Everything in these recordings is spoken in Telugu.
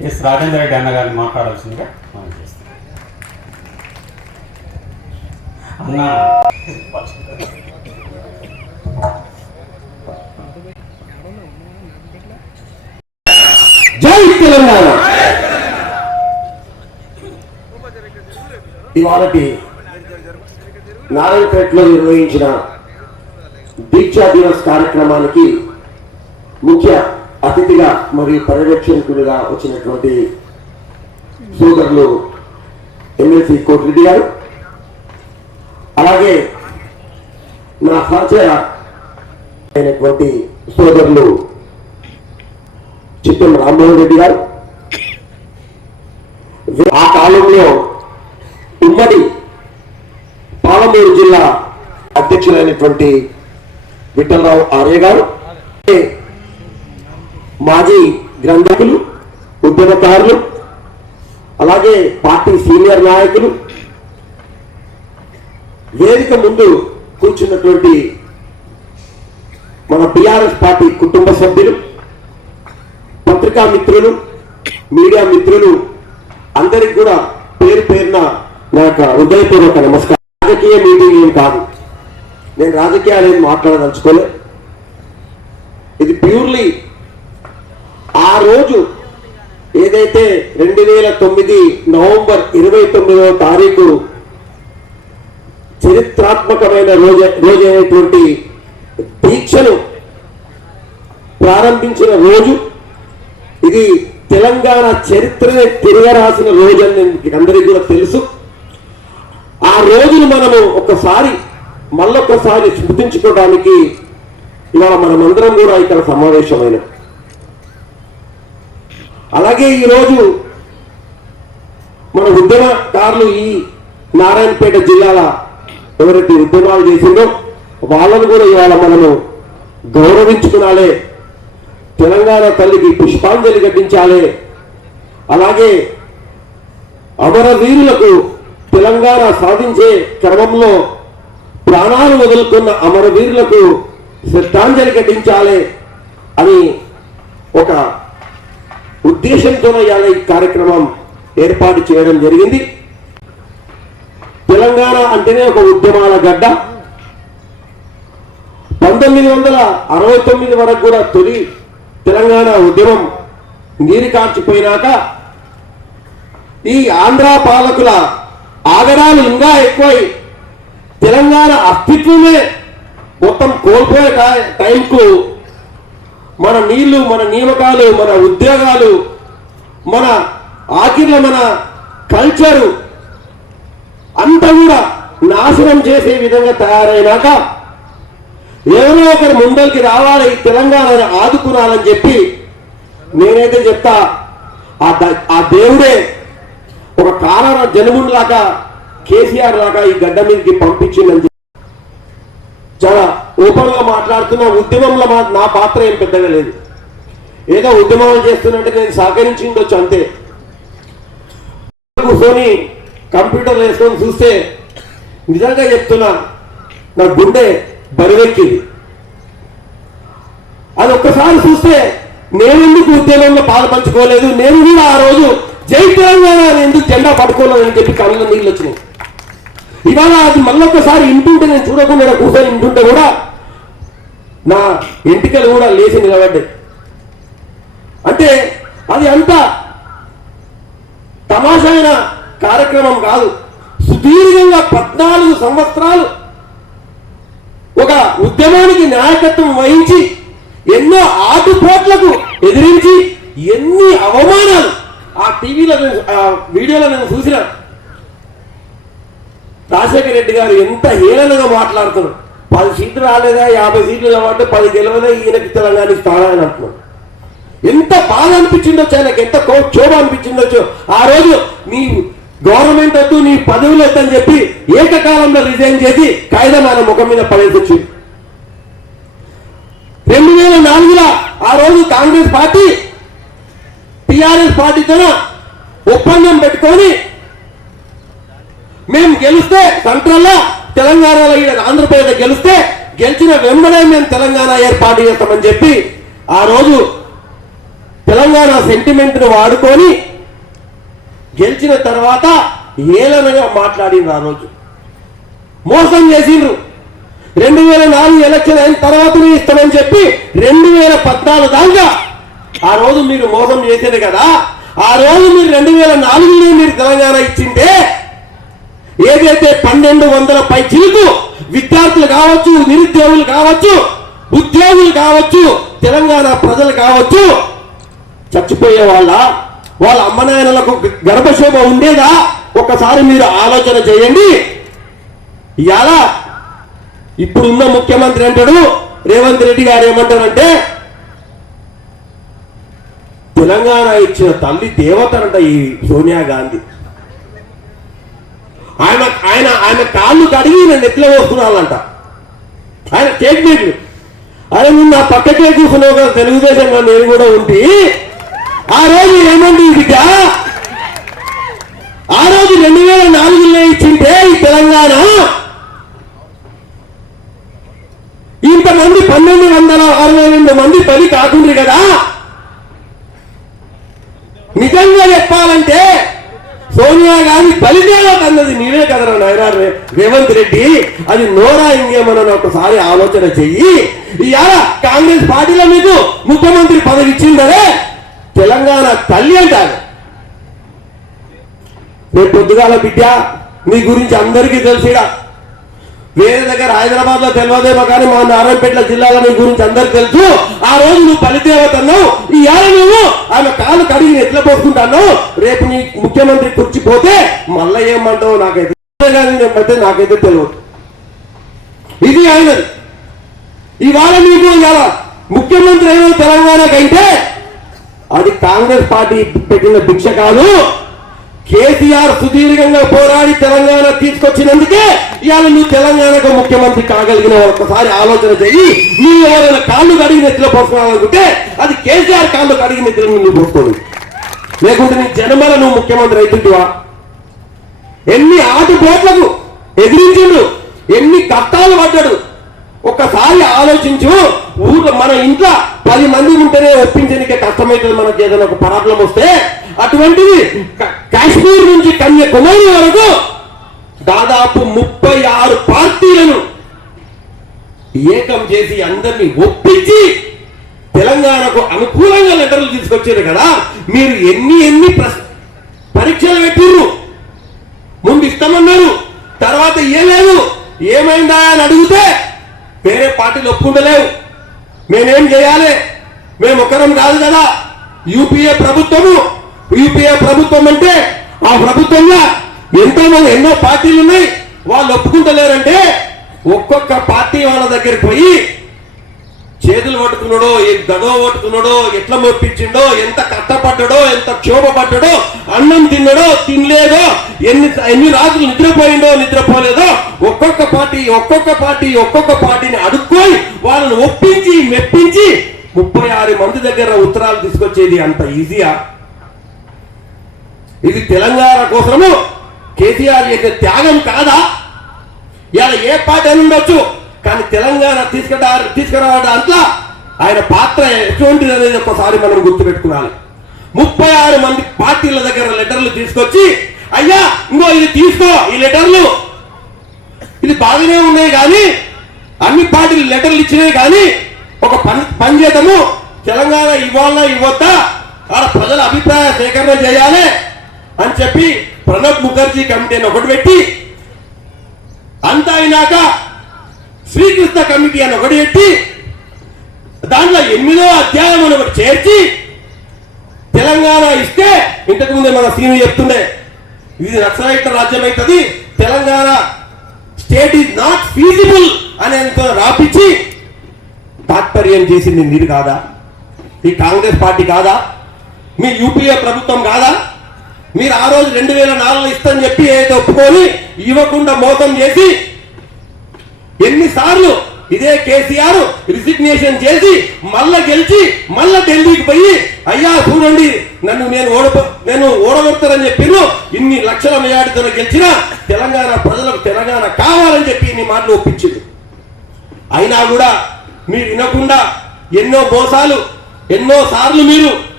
ఎస్ రాజేంద్ర రెడ్డి అన్నగారిని మాట్లాడాల్సిందిగా మనం చేస్తాం. అన్న జై తెలంగాణ. ఇవాళటి నారాయణపేటలో నిర్వహించిన దీక్షా దివస్ కార్యక్రమానికి ముఖ్య అతిథిగా మరియు పర్యవేక్షకుడిగా వచ్చినటువంటి సోదరులు ఎమ్మెల్సీ కోటిరెడ్డి గారు, అలాగే నా సహచర అయినటువంటి సోదరులు చిట్టం రామ్మోహన్ రెడ్డి గారు, ఆ కాలంలో ఉమ్మడి పాలమూరు జిల్లా అధ్యక్షులైనటువంటి విఠలరావు ఆర్య గారు, మాజీ గ్రంథకులు, ఉద్యమకారులు, అలాగే పార్టీ సీనియర్ నాయకులు, వేదిక ముందు కూర్చున్నటువంటి మన టిఆర్ఎస్ పార్టీ కుటుంబ సభ్యులు, పత్రికా మిత్రులు, మీడియా మిత్రులు అందరికి కూడా పేరు పేరున నా యొక్క హృదయపూర్వక నమస్కారం. రాజకీయ మీటింగ్ ఏం కాదు, నేను రాజకీయాలు ఏం మాట్లాడదలుచుకోలే. ఇది ప్యూర్లీ ఆ రోజు ఏదైతే 2009 నవంబర్ 29వ తారీఖు చరిత్రాత్మకమైన రోజైనటువంటి దీక్షను ప్రారంభించిన రోజు, ఇది తెలంగాణ చరిత్రనే తిరగరాసిన రోజు అని మీకు అందరికీ కూడా తెలుసు. ఆ రోజును మనము మళ్ళొక్కసారి స్మృతించుకోవడానికి ఇవాళ మనమందరం కూడా ఇక్కడ సమావేశమైన. అలాగే ఈరోజు మన ఉద్యమకారులు ఈ నారాయణపేట జిల్లాల ఎవరైతే ఉద్యమాలు చేసిందో వాళ్ళను కూడా ఇవాళ మనము గౌరవించుకునాలే, తెలంగాణ తల్లికి పుష్పాంజలి ఘటించాలి. అలాగే అమరవీరులకు తెలంగాణ సాధించే క్రమంలో ప్రాణాలు వదులుకున్న అమరవీరులకు శ్రద్ధాంజలి ఘటించాలి అని ఒక ఉద్దేశంతో ఇవాళ ఈ కార్యక్రమం ఏర్పాటు చేయడం జరిగింది. తెలంగాణ అంటేనే ఒక ఉద్యమాల గడ్డ. 1969 వరకు కూడా తొలి తెలంగాణ ఉద్యమం నీరు కార్చిపోయినాక ఈ ఆంధ్ర పాలకుల ఆగడాలు ఇంకా ఎక్కువై తెలంగాణ అస్తిత్వమే మొత్తం కోల్పోయే టైంకు మన నీళ్లు, మన నియామకాలు, మన ఉద్యోగాలు, మన ఆఖరిలో మన కల్చరు అంతా కూడా నాశనం చేసే విధంగా తయారైనాక ఎవరో ఒకరు ముందరికి రావాలి, తెలంగాణని ఆదుకునాలని చెప్పి నేనైతే చెప్తా, ఆ దేవుడే ఒక కారణ జనములాగా కేసీఆర్ లాగా ఈ గడ్డ మీదకి పంపించిందని చాలా ఓపెన్ గా మాట్లాడుతున్నా. ఉద్యమంలో నా పాత్ర ఏం పెద్దగా లేదు, ఏదో ఉద్యమాలు చేస్తున్నట్టు నేను సహకరించి ఉండొచ్చు అంతే. కూర్చొని కంప్యూటర్ వేసుకొని చూస్తే నిజంగా చెప్తున్నా నా గుండె బరువెక్కింది. అది ఒక్కసారి చూస్తే నేనెందుకు ఉద్యమంలో పాల్పంచుకోలేదు, నేను కూడా ఆ రోజు జై తెలంగాణ ఎందుకు జెండా పట్టుకోలేదని చెప్పి కళ్ళలో నీళ్ళు వచ్చినాయి. ఇవాళ అది మళ్ళొక్కసారి ఇంటుంటే, నేను చూడకుండా కూర్చొని ఇంటుంటే కూడా నా ఎంటికలు కూడా లేచి నిలబడ్డాయి. అంటే అది అంత తమాషైన కార్యక్రమం కాదు. సుదీర్ఘంగా 14 సంవత్సరాలు ఒక ఉద్యమానికి నాయకత్వం వహించి ఎన్నో ఆటుపోట్లకు ఎదిరించి ఎన్ని అవమానాలు ఆ టీవీలో వీడియోలో నేను చూసిన. రాజశేఖర రెడ్డి గారు ఎంత హేళనగా మాట్లాడుతున్నారు. 10 సీట్లు రాలేదా, 50 సీట్లు కాబట్టి 10 గెలవదా, ఈయనకి తెలంగాణ స్థానాన్ని అంటున్నాడు. ఎంత బాధ అనిపించిండొచ్చు ఆయనకి, ఎంత క్షోభ అనిపించిండొచ్చు. ఆ రోజు నీ గవర్నమెంట్ వద్దు, నీ పదవులు వద్దని చెప్పి ఏకకాలంలో రిజైన్ చేసి కాయిదా ఆయన ముఖం మీద పడేసి వచ్చింది. 2004లో ఆ రోజు కాంగ్రెస్ పార్టీ టిఆర్ఎస్ పార్టీతో ఒప్పందం పెట్టుకొని మేము గెలిస్తే సెంట్రల్లో తెలంగాణలో ఆంధ్రప్రదేశ్ గెలిస్తే గెలిచిన వెంబడే మేము తెలంగాణ ఏర్పాటు చేస్తామని చెప్పి ఆ రోజు తెలంగాణ సెంటిమెంట్ను వాడుకొని గెలిచిన తర్వాత ఏలనగా మాట్లాడిండ్రు. ఆ రోజు మోసం చేసిండ్రు. 2004 ఎలక్షన్ అయిన తర్వాతనే ఇస్తామని చెప్పి 2014 దాకా ఆ రోజు మీరు మోసం చేసేది కదా. ఆ రోజు మీరు 2004లో మీరు తెలంగాణ ఇచ్చింటే ఏదైతే 1200 పై చిలుకు విద్యార్థులు కావచ్చు, నిరుద్యోగులు కావచ్చు, ఉద్యోగులు కావచ్చు, తెలంగాణ ప్రజలు కావచ్చు చచ్చిపోయే వాళ్ళ అమ్మనాయనలకు గర్భశోభ ఉండేదా? ఒక్కసారి మీరు ఆలోచన చేయండి. ఇలా ఇప్పుడున్న ముఖ్యమంత్రి అంటాడు, రేవంత్ రెడ్డి గారు ఏమంటారంటే తెలంగాణ ఇచ్చిన తల్లి దేవతనంట ఈ సోనియా గాంధీ. ఆయన కాళ్ళు కడిగి నేను ఎట్లా వస్తున్నానంట. ఆయన స్టేట్మెంట్లు ఆయన నువ్వు నా పక్కకే కూర్చున్నావు కదా తెలుగుదేశంలో నేను కూడా ఉండి ఆ రోజు ఏమండి బిడ్డ, ఆ రోజు 2004లో ఇచ్చింటే ఈ తెలంగాణ ఇంతమంది 1262 మంది బలి కాకుండా కదా. నిజంగా చెప్పాలంటే సోనియా గాంధీ బలిదేవత అన్నది నీవే కదరా నాయన రేవంత్ రెడ్డి. అది నోరా ఇంకేమన్నా ఒకసారి ఆలోచన చెయ్యి. ఇవాళ కాంగ్రెస్ పార్టీలో మీకు ముఖ్యమంత్రి పదవి ఇచ్చిందరే తెలంగాణ తల్లి అంటారు. రేపు పొద్దుగాల బిడ్డ మీ గురించి అందరికీ తెలిసిడా. వేరే దగ్గర హైదరాబాద్ లో తెలియదేమో కానీ మా నారాయణపేట జిల్లాలో నీ గురించి అందరికి తెలుసు. ఆ రోజు నువ్వు బలిదేవత అన్నావు. ఈ ఏళ్ళ నువ్వు ఆమె కాలు కడిగి ఎట్లా పోసుకుంటాను. రేపు నీ ముఖ్యమంత్రి కూర్చిపోతే మళ్ళా ఏమంటావు నాకైతే తెలియదు. ఇది ఆయనది. ఇవాళ మీకు ఇవాళ ముఖ్యమంత్రి అయిన తెలంగాణకైతే అది కాంగ్రెస్ పార్టీ పెట్టిన భిక్ష కాదు. కేసీఆర్ సుదీర్ఘంగా పోరాడి తెలంగాణ తీసుకొచ్చినందుకే ఇవాళ నువ్వు తెలంగాణకు ముఖ్యమంత్రి కాగలిగిన ఒక్కసారి ఆలోచన చెయ్యి. నువ్వు ఎవరైనా కాళ్ళు కడిగి నెత్తిలో పోసుకోవాలనుకుంటే అది కేసీఆర్ కాళ్ళు కడిగి నెత్తిలో నువ్వు పోసుకోడు. లేకుంటే నీ జన్మల నువ్వు ముఖ్యమంత్రి అవుతుంటివా? ఎన్ని ఆటుపోట్లకు ఎదిరించిండు, ఎన్ని కష్టాలు పడ్డాడు. ఒక్కసారి ఆలోచించు. ఊర్లో మన ఇంట్లో 10 మంది ఉంటేనే ఒప్పించడానికే కష్టమవుతుంది మనకి ఏదైనా ఒక ప్రాబ్లం వస్తే. అటువంటిది కాశ్మీర్ నుంచి కన్యాకుమారి వరకు దాదాపు 36 పార్టీలను ఏకం చేసి అందరినీ ఒప్పించి తెలంగాణకు అనుకూలంగా లెటర్లు తీసుకొచ్చారు కదా. మీరు ఎన్ని పరీక్షలు పెట్టిర్రు. ముందు ఇస్తామన్నారు, తర్వాత లేదు ఏమైందా అని అడిగితే వేరే పార్టీలు ఒప్పుకుంటలేవు. మేమేం చేయాలి, మేము ఒకరం కాదు కదా. యూపీఏ ప్రభుత్వం అంటే ఆ ప్రభుత్వంలో ఎన్నో పార్టీలు ఉన్నాయి. వాళ్ళు ఒప్పుకుంటలేరంటే ఒక్కొక్క పార్టీ వాళ్ళ దగ్గరికి పోయి చేతులు పట్టుకున్నాడో, గదో పట్టుకున్నాడో, ఎట్లా మొప్పించిండో, ఎంత కష్టపడ్డాడో, ఎంత క్షోభపడ్డాడో, అన్నం తిన్నాడో తినలేదో, ఎన్ని రాత్రులు నిద్రపోలేదో ఒక్కొక్క పార్టీని అడుక్కొని వాళ్ళని ఒప్పించి మెప్పించి 36 మంది దగ్గర ఉత్తరాలు తీసుకొచ్చేది అంత ఈజీయా? ఇది తెలంగాణ కోసము కేసీఆర్ చేసే త్యాగం కాదా? ఇలా ఏ పార్టీ అని ఉండొచ్చు, కానీ తెలంగాణ తీసుకురావడం అంతా ఆయన పాత్ర ఎటువంటిది అనేది ఒకసారి మనం గుర్తుపెట్టుకోవాలి. 36 మంది పార్టీల దగ్గర లెటర్లు తీసుకొచ్చి, అయ్యా ఇంకో ఇది తీసుకో, ఈ లెటర్లు ఇది బాగానే ఉన్నాయి కానీ అన్ని పార్టీలు లెటర్లు ఇచ్చినాయి కానీ ఒక పని చేద్దాము, తెలంగాణ ఇవ్వాలా ఇవ్వద్దా అలా ప్రజల అభిప్రాయ సేకరణ చేయాలి అని చెప్పి ప్రణబ్ ముఖర్జీ కమిటీని ఒకటి పెట్టి, అంతా అయినాక శ్రీకృష్ణ కమిటీ అని ఒకటి పెట్టి దాంట్లో 8వ అధ్యాయం అని ఒకటి చేర్చి తెలంగాణ ఇస్తే ఇంతకు ముందే మన సీను చెప్తుండే ఇది నక్సలైట్ రాజ్యం అవుతుంది, Telangana state is not feasible అని రాపించి తాత్పర్యం చేసింది మీరు కాదా? ఈ కాంగ్రెస్ పార్టీ కాదా? మీ యూపీఏ ప్రభుత్వం కాదా? మీరు ఆ రోజు 2004లో ఇస్తని చెప్పి ఏదైతే ఒప్పుకొని ఇవ్వకుండా మోసం చేసి ఎన్నిసార్లు ఇదే కేసీఆర్ రిజిగ్నేషన్ చేసి మళ్ళా గెలిచి మళ్ళా ఢిల్లీకి పోయి అయ్యా చూడండి నేను ఓడగొడతానని చెప్పిను, ఇన్ని లక్షల మెజారిటీతో గెలిచిన తెలంగాణ ప్రజలకు తెలంగాణ కావాలని చెప్పి ఇన్ని మాటలు ఒప్పించింది. అయినా కూడా మీరు వినకుండా ఎన్నో మోసాలు ఎన్నో సార్లు మీరు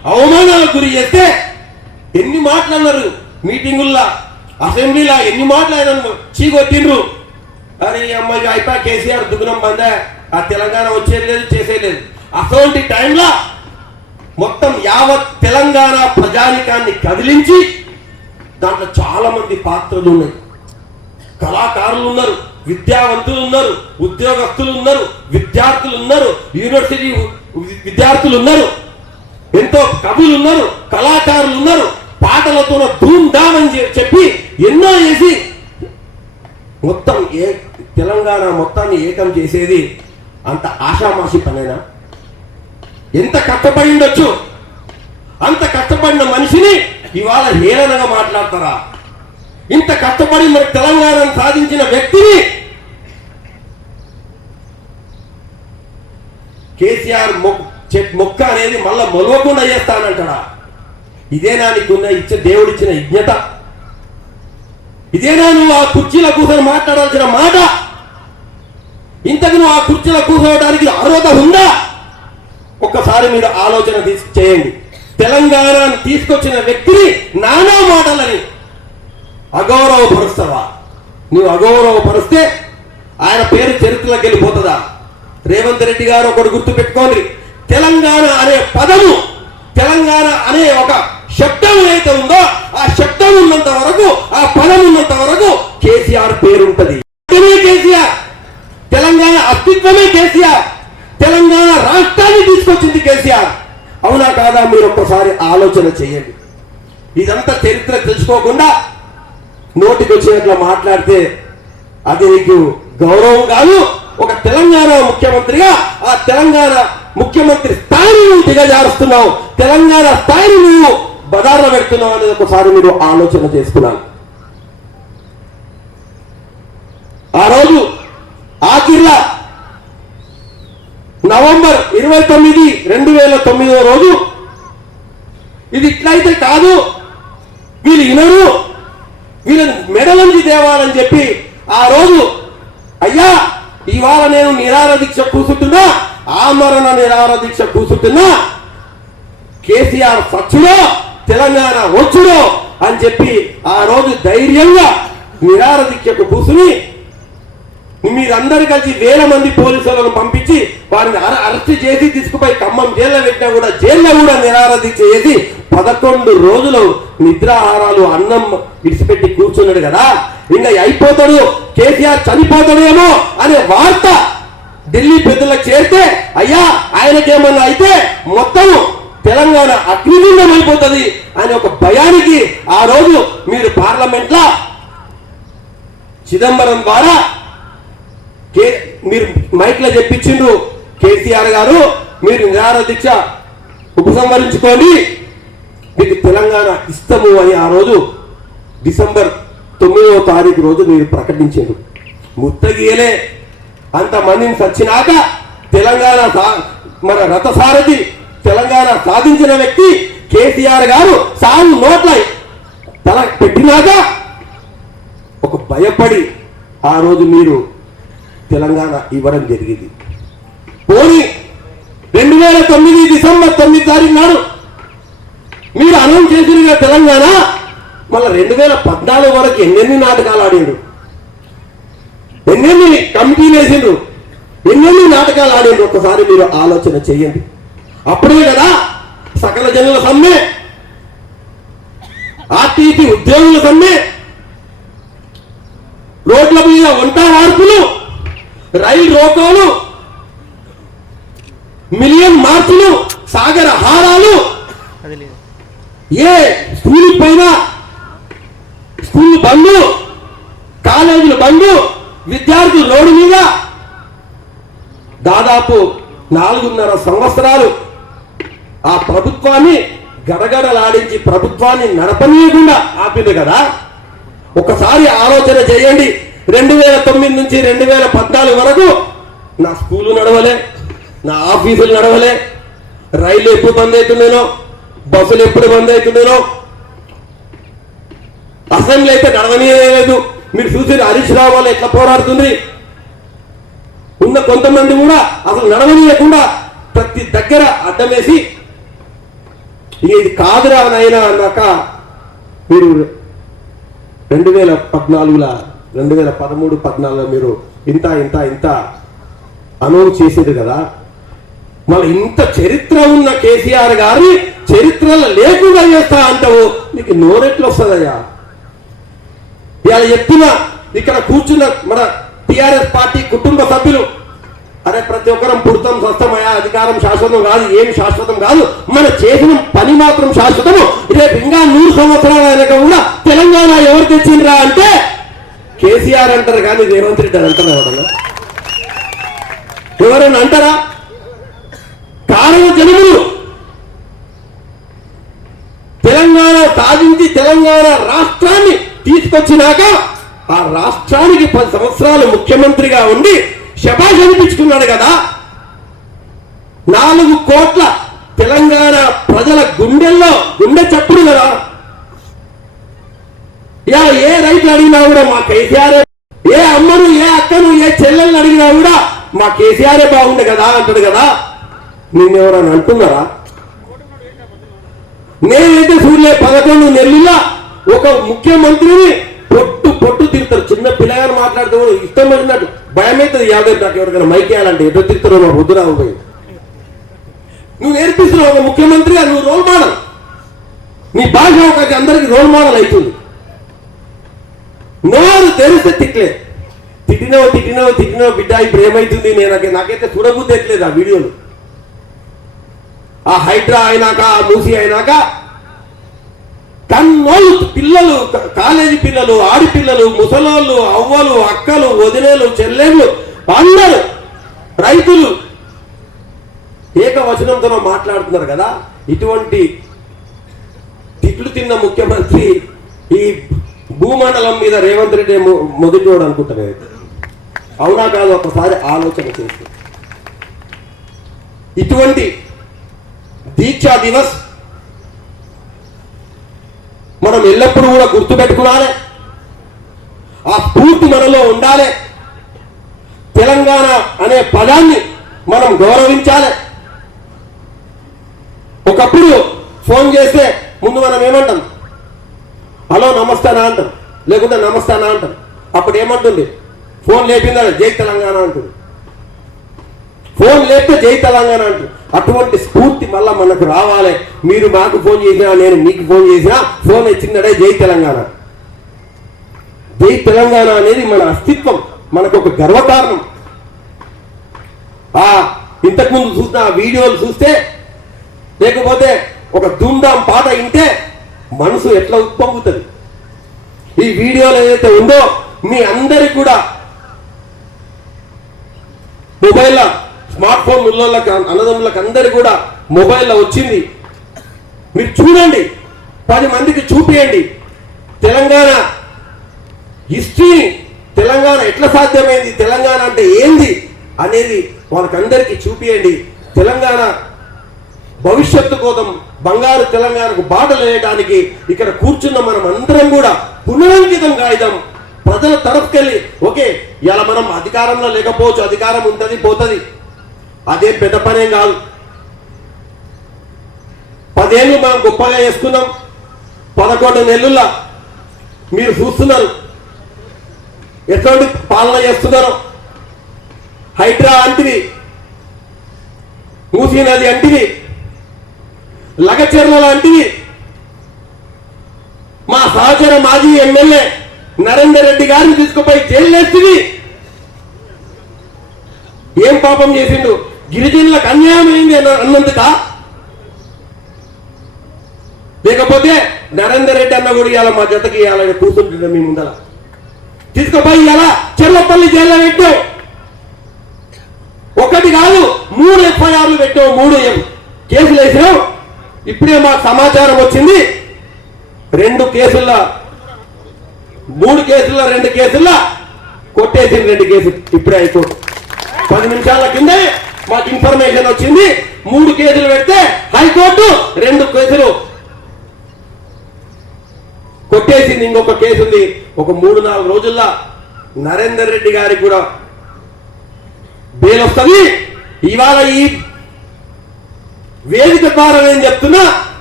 అవమానాలకు గురి చేస్తే ఎన్ని మాట్లాడినారు మీటింగుల్లో, అసెంబ్లీలో ఎన్ని మాట్లాడినారు, చీకొట్టిండ్రు. అరే అమ్మాయి అయిపోయి కేసీఆర్ దుగ్నం బంద, ఆ తెలంగాణ వచ్చేది లేదు చేసేది లేదు. అటువంటి టైంలో మొత్తం యావత్ తెలంగాణ ప్రజానికాన్ని కదిలించి దాంట్లో చాలా మంది పాత్రలు ఉన్నాయి. కళాకారులు ఉన్నారు, విద్యావంతులు ఉన్నారు, ఉద్యోగస్తులు ఉన్నారు, విద్యార్థులు ఉన్నారు, యూనివర్సిటీ విద్యార్థులు ఉన్నారు, ఎంతో కవులు ఉన్నారు, కళాకారులు ఉన్నారు. పాటలతో ధూమ్ ధామ్ అని చెప్పి ఎన్నో చేసి మొత్తం తెలంగాణ మొత్తాన్ని ఏకం చేసేది అంత ఆషామాషి పనేనా? ఎంత కష్టపడి ఉండొచ్చు. అంత కష్టపడిన మనిషిని ఇవాళ హేళనగా మాట్లాడతారా? ఇంత కష్టపడి మరి తెలంగాణను సాధించిన వ్యక్తిని కేసీఆర్ మొక్క అనేది మళ్ళా మొలవకుండా చేస్తానంటాడా? ఇదేనా నీకున్న దేవుడిచ్చిన యజ్ఞత? ఇదేనా నువ్వు ఆ కుర్చీల కూర్చొని మాట్లాడాల్సిన మాట? ఇంతకు నువ్వు ఆ కుర్చీలో కూర్చోవడానికి అర్హత ఉందా? ఒక్కసారి మీరు ఆలోచన చేయండి. తెలంగాణను తీసుకొచ్చిన వ్యక్తిని నానా మాటలని అగౌరవపరుస్తావా? నువ్వు అగౌరవపరిస్తే ఆయన పేరు చరిత్రలోకి వెళ్ళిపోతుందా? రేవంత్ రెడ్డి గారు ఒకటి గుర్తు పెట్టుకోండి, తెలంగాణ అనే పదము, తెలంగాణ అనే ఒక శబ్దం ఏదైతే ఉందో ఆ శబ్దం ఉన్నంత వరకు, ఆ పదం ఉన్నంత వరకు కేసీఆర్ పేరు ఉంటుంది. కేసీఆర్, తెలంగాణ అస్తిత్వమే కేసీఆర్, తెలంగాణ రాష్ట్రాన్ని తీసుకొచ్చింది కేసీఆర్. అవునా కాదా? మీరు ఒక్కసారి ఆలోచన చేయండి. ఇదంతా చరిత్ర తెలుసుకోకుండా నోటికి వచ్చినట్లు మాట్లాడితే అది నీకు గౌరవం కాదు. ఒక తెలంగాణ ముఖ్యమంత్రిగా ఆ తెలంగాణ ముఖ్యమంత్రి స్థాయిని నువ్వు దిగజారుస్తున్నావు, తెలంగాణ స్థాయిని నువ్వు బదార్న పెడుతున్నావు అనేది ఒకసారి మీరు ఆలోచన చేసుకున్నాను. ఆ రోజు ఆఖిర్లా నవంబర్ 29, 2009 రోజు ఇది ఇట్లయితే కాదు, వీళ్ళు వినరు, వీళ్ళని మెడలంచి తేవాలని చెప్పి ఆ రోజు అయ్యా ఇవాళ నేను నిరాహార దీక్ష కూర్చుంటున్నా, ఆమరణ నిరాహార దీక్ష కూర్చుంటున్నా, కేసీఆర్ సచ్చుడో తెలంగాణ వచ్చుడో అని చెప్పి ఆ రోజు ధైర్యంగా నిరాహార దీక్షకు కూర్చుని మీరందరూ కలిసి వేల మంది పోలీసులను పంపించి వారిని అరెస్ట్ చేసి తీసుకుపోయి ఖమ్మం జైల్లో పెట్టినా కూడా జైల్లో కూడా నిరాహార దీక్ష చేసి 11 రోజులు నిద్రాహారాలు అన్నం విడిచిపెట్టి కూర్చున్నాడు కదా. ఇంకా అయిపోతాడు, కేసీఆర్ చనిపోతాడేమో అనే వార్త ఢిల్లీ పెద్దలకు చేరితే అయ్యా ఆయనకేమన్నా అయితే మొత్తం తెలంగాణ అగ్నిగుండం అయిపోతుంది అని ఒక భయానికి ఆ రోజు మీరు పార్లమెంట్ లో చిదంబరం ద్వారా మీరు మైక్ లో చెప్పించిండ్రు, కేసీఆర్ గారు మీరు నిరాహార దీక్ష ఉపసంహరించుకోండి, మీకు తెలంగాణ ఇష్టము అని ఆ రోజు డిసెంబర్ 9వ తారీఖు రోజు మీరు ప్రకటించారు. ముత్తగియలే అంతమందిని సచ్చినాక తెలంగాణ మన రథసారథి తెలంగాణ సాధించిన వ్యక్తి కేసీఆర్ గారు సాగు నోట్ల తల పెట్టినాక ఒక భయపడి ఆ రోజు మీరు తెలంగాణ ఇవ్వడం జరిగింది. పోనీ 2009 డిసెంబర్ 9 తారీఖు నాడు మీరు అనౌన్స్ చేసిన తెలంగాణ మళ్ళీ 2014 వరకు ఎన్నెన్ని నాటకాలు ఆడిండ్రు, ఎన్నెన్ని కమిటీలు వేసిండ్రు, ఎన్నెన్ని నాటకాలు ఆడిండ్రు ఒక్కసారి మీరు ఆలోచన చేయండి. అప్పుడే కదా సకల జనుల సమ్మె, ఆర్టీసీ ఉద్యోగుల సమ్మె, రోడ్ల మీద వంట మార్పులు, రైలు రోకోలు, మిలియన్ మార్పులు, సాగర హారాలు, ఏ స్కూల్ పైన స్కూల్ బంధు, కాలేజీలు బంధు, విద్యార్థులు రోడ్డు మీద దాదాపు 4.5 సంవత్సరాలు ఆ ప్రభుత్వాన్ని గడగడలాడించి ప్రభుత్వాన్ని నడపనీయకుండా ఆపింది కదా. ఒకసారి ఆలోచన చేయండి. 2009 నుంచి 2014 వరకు నా స్కూలు నడవలే, నా ఆఫీసులు నడవలే, రైలు ఎప్పుడు బంద్ అవుతుందేనో, బస్సులు ఎప్పుడు బంద్ అవుతుందేనో, అసెంబ్లీ అయితే నడవనీయలేదు. మీరు చూసి హరీష్ రావు వాళ్ళు ఎట్లా పోరాడుతుంది, ఉన్న కొంతమంది కూడా అసలు నడవనీయకుండా ప్రతి దగ్గర అడ్డం వేసి ఇక ఇది కాదురా నాయనా అన్నాక మీరు 2014 2013-14 మీరు ఇంత అనౌన్స్ చేసేది కదా. మళ్ళీ ఇంత చరిత్ర ఉన్న కేసీఆర్ గారిని చరిత్రలో లేకుండా చేస్తా అంటావు, నీకు నోరెట్లు వస్తుందయ్యా? ఇవాళ చెప్తున్నా, ఇక్కడ కూర్చున్న మన టిఆర్ఎస్ పార్టీ కుటుంబ సభ్యులు, అరే ప్రతి ఒక్కరం పుడతాం స్వస్థమయ్యా, అధికారం శాశ్వతం కాదు, ఏమి శాశ్వతం కాదు, మన చేసిన పని మాత్రం శాశ్వతము. రేపు ఇంకా 100 సంవత్సరాల వెనక కూడా తెలంగాణ ఎవరు తెచ్చిండ్రా అంటే కేసీఆర్ అంటారు, కానీ రేవంత్ రెడ్డి అంటారు ఎవరైనా అంటారా? కారణ జనములు తెలంగాణ సాధించి తెలంగాణ రాష్ట్రాన్ని తీసుకొచ్చినాక ఆ రాష్ట్రానికి 10 సంవత్సరాలు ముఖ్యమంత్రిగా ఉండి శభాష్ అనిపించుకున్నాడు కదా. 4 కోట్ల తెలంగాణ ప్రజల గుండెల్లో గుండె చప్పుడు కదా. ఏ రైతు అడిగినా కూడా మా కేసీఆర్, ఏ అమ్మను, ఏ అక్కను, ఏ చెల్లెల్ని అడిగినా కూడా మా కేసీఆరే బాగుండే కదా అంటాడు కదా. నేనెవరని అంటున్నారా? నేనైతే చూడలే 11 నెలల్లో ఒక ముఖ్యమంత్రిని పొట్టు తిరుగుతారు. చిన్న పిల్లగారు మాట్లాడితే కూడా ఇష్టం వచ్చినట్టు భయం అవుతుంది. యాదవ్ నాకు ఎవరికైనా మైక్ వేయాలంటే ఎటో తిరుగుతారో మా వద్దురా పోయి. నువ్వు నేర్పిస్తున్నావు ఒక ముఖ్యమంత్రిగా, నువ్వు రోల్ మోడల్. నీ భాష ఒక అందరికి రోల్ మోడల్ అవుతుంది. నోరు తెరిస్తే తిట్టినో బిడ్డ ఇప్పుడు ఏమైతుంది. నాకైతే చూడబుద్ధి ఎట్లేదు ఆ వీడియోలు. ఆ హైడ్రా అయినాక, ఆ మూసి అయినాక కన్నోళ్ళు పిల్లలు, కాలేజీ పిల్లలు, ఆడిపిల్లలు, ముసలోళ్ళు, అవ్వలు, అక్కలు, వదిలేలు, చెల్లెళ్ళు, అందరూ రైతులు ఏకవచనంతో మాట్లాడుతున్నారు కదా. ఇటువంటి తిట్లు తిన్న ముఖ్యమంత్రి ఈ భూమండలం మీద రేవంత్ రెడ్డి మొదటివాడు అనుకుంటున్నారు. అవునా కాదు? ఒకసారి ఆలోచన చేస్తే ఇటువంటి దీక్షా దివస్ మనం ఎల్లప్పుడూ కూడా గుర్తుపెట్టుకోవాలి. ఆ స్ఫూర్తి మనలో ఉండాలి. తెలంగాణ అనే పదాన్ని మనం గౌరవించాలి. ఒకప్పుడు ఫోన్ చేస్తే ముందు మనం ఏమంటాం? హలో నమస్తానా అంటాం, లేకుంటే నమస్తానా అంటాం. అప్పుడు ఏమంటుంది? ఫోన్ లేపిందా జై తెలంగాణ అంటుంది. ఫోన్ లేపితే జై తెలంగాణ అంటుంది. అటువంటి స్ఫూర్తి మళ్ళా మనకు రావాలి. మీరు మాకు ఫోన్ చేసినా, నేను మీకు ఫోన్ చేసినా, ఫోన్ వచ్చిందడే జై తెలంగాణ. జై తెలంగాణ అనేది మన అస్తిత్వం, మనకు ఒక గర్వకారణం. ఇంతకుముందు చూసిన ఆ వీడియోలు చూస్తే, లేకపోతే ఒక ధూమ్ధాం పాట వింటే మనసు ఎట్లా ఉప్పొంగుతుంది. ఈ వీడియోలో ఏదైతే ఉందో మీ అందరికి కూడా మొబైల్లో, స్మార్ట్ ఫోన్ ఉన్నోళ్ళకి, అన్నదమ్ములకు అందరికి కూడా మొబైల్లో వచ్చింది. మీరు చూడండి, 10 మందికి చూపియండి. తెలంగాణ హిస్టరీని, తెలంగాణ ఎట్లా సాధ్యమైంది, తెలంగాణ అంటే ఏంది అనేది వాళ్ళకందరికీ చూపియండి. తెలంగాణ భవిష్యత్తు కోసం, బంగారు తెలంగాణకు బాటలు వేయడానికి ఇక్కడ కూర్చున్న మనం అందరం కూడా పునరంకితం కాయిదాం. ప్రజల తరఫుకెళ్ళి ఓకే, ఇలా మనం అధికారంలో లేకపోవచ్చు, అధికారం ఉంటుంది పోతుంది, అదే పెద్ద పనేం కాదు. 10 ఏళ్ళు మనం గొప్పగా చేసుకున్నాం. 11 నెలల్లో మీరు చూస్తున్నారు ఎటువంటి పాలన చేస్తున్నారు. హైడ్రా అంటిది, మూసీ నది అంటిది, లగచెర్ల అంటిది. మా సహచర మాజీ ఎమ్మెల్యే నరేందర్ రెడ్డి గారిని తీసుకుపోయి జైలు వేస్తుంది. ఏం పాపం చేసిండు? గిరిజనులకు అన్యాయం అయింది అన్నందుక? లేకపోతే నరేందర్ రెడ్డి అన్న కూడా ఇవాళ మా జతకి ఇవాళ కూర్చుంటుండే మీ ముందర తీసుకుపోయి ఇలా చెర్లపల్లి జైల్లో పెట్టావు. 1 కాదు 3 FIRలు పెట్టావు, 3 కేసులు వేసావు. ఇప్పుడే మాకు సమాచారం వచ్చింది, 2 కేసుల్లో 3 కేసుల్లో 2 కేసుల్లో కొట్టేసింది. 2 కేసులు ఇప్పుడే హైకోర్టు 10 నిమిషాల కిందే మాకు ఇన్ఫర్మేషన్ వచ్చింది. 3 కేసులు పెడితే హైకోర్టు 2 కేసులు కొట్టేసింది. ఇంకొక కేసు ఉంది. ఒక 3-4 రోజుల్లో నరేందర్ రెడ్డి గారికి కూడా బెయిల్ వస్తుంది. ఇవాళ ఈ వేదిక ద్వారా నేను చెప్తున్నా,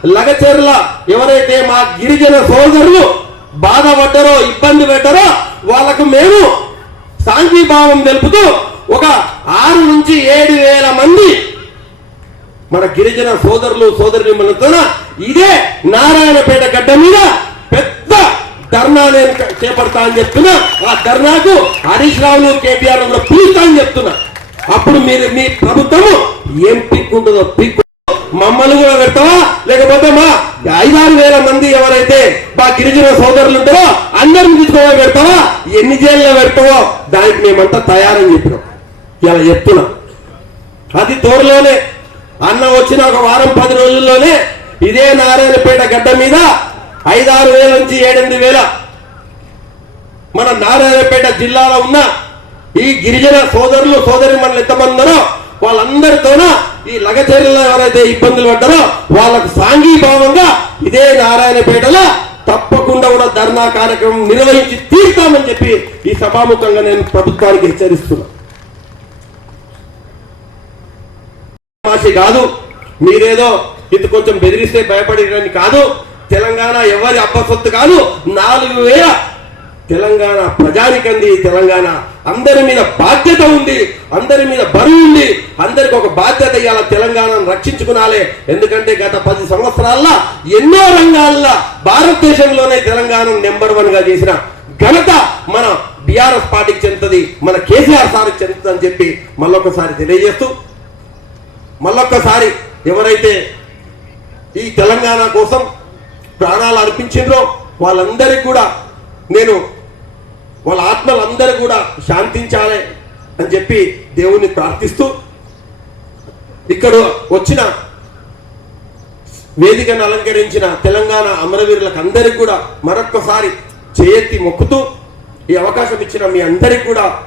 లగచెర్ల ఎవరైతే మా గిరిజన సోదరులు బాధపడ్డారో ఇబ్బంది పెట్టారో వాళ్ళకు మేము సాంఘీభావం తెలుపుతూ ఒక 6 నుంచి 7 వేల మంది మన గిరిజన సోదరులు సోదరులతో ఇదే నారాయణపేట గడ్డ మీద పెద్ద ధర్నా నేను చేపడతా అని చెప్తున్నా. ఆ ధర్నాకు హరీష్ రావులు కేటీఆర్ కూడా పిలుస్తా అని చెప్తున్నా. అప్పుడు మీరు మీ ప్రభుత్వము ఏం పిక్కుంటుందో పిక్కు మమ్మల్ని కూడా పెడతావా, లేకపోతే మా 5-6 వేల మంది ఎవరైతే మా గిరిజన సోదరులు ఉంటారో అందరిని తీసుకోవా పెడతావా, ఎన్ని జైల్లో పెడతావో దానికి మేమంతా తయారని చెప్పినాం. ఇలా చెప్తున్నా. అది త్వరలోనే అన్న వచ్చిన ఒక వారం 10 రోజుల్లోనే ఇదే నారాయణపేట గడ్డ మీద 5-6 వేల నుంచి 7-8 వేల మన నారాయణపేట జిల్లాలో ఉన్న ఈ గిరిజన సోదరులు సోదరి మనలు ఎంతమందినో వాళ్ళందరితోన ఈ లగచెర్లలో ఎవరైతే ఇబ్బందులు పడ్డారో వాళ్ళకు సాంఘీభావంగా ఇదే నారాయణపేటలో తప్పకుండా కూడా ధర్నా కార్యక్రమం నిర్వహించి తీరుతామని చెప్పి ఈ సభాముఖంగా నేను ప్రభుత్వానికి హెచ్చరిస్తున్నా. కాదు మీరేదో ఇది కొంచెం బెదిరిస్తే భయపడేదని కాదు. తెలంగాణ ఎవరి అబ్బసొత్తు కాదు. 4,000 తెలంగాణ ప్రజానికంది. తెలంగాణ అందరి మీద బాధ్యత ఉంది, అందరి మీద బరువు ఉంది. అందరికి ఒక బాధ్యత ఇవ్వాలి, తెలంగాణను రక్షించుకునాలి. ఎందుకంటే గత 10 సంవత్సరాల్లో ఎన్నో రంగాల్లో భారతదేశంలోనే తెలంగాణను నెంబర్ 1 గా చేసిన ఘనత మన బీఆర్ఎస్ పార్టీకి చెందుతుంది, మన కేసీఆర్ సార్కి చెందుతుంది అని చెప్పి మళ్ళొకసారి తెలియజేస్తూ, మళ్ళొక్కసారి ఎవరైతే ఈ తెలంగాణ కోసం ప్రాణాలు అర్పించిండ్రో వాళ్ళందరికీ కూడా నేను వాళ్ళ ఆత్మలందరూ కూడా శాంతించాలి అని చెప్పి దేవుణ్ణి ప్రార్థిస్తూ, ఇక్కడ వచ్చిన వేదికను అలంకరించిన తెలంగాణ అమరవీరులకు అందరికీ కూడా మరొక్కసారి చేయెత్తి మొక్కుతూ ఈ అవకాశం ఇచ్చిన మీ అందరికీ కూడా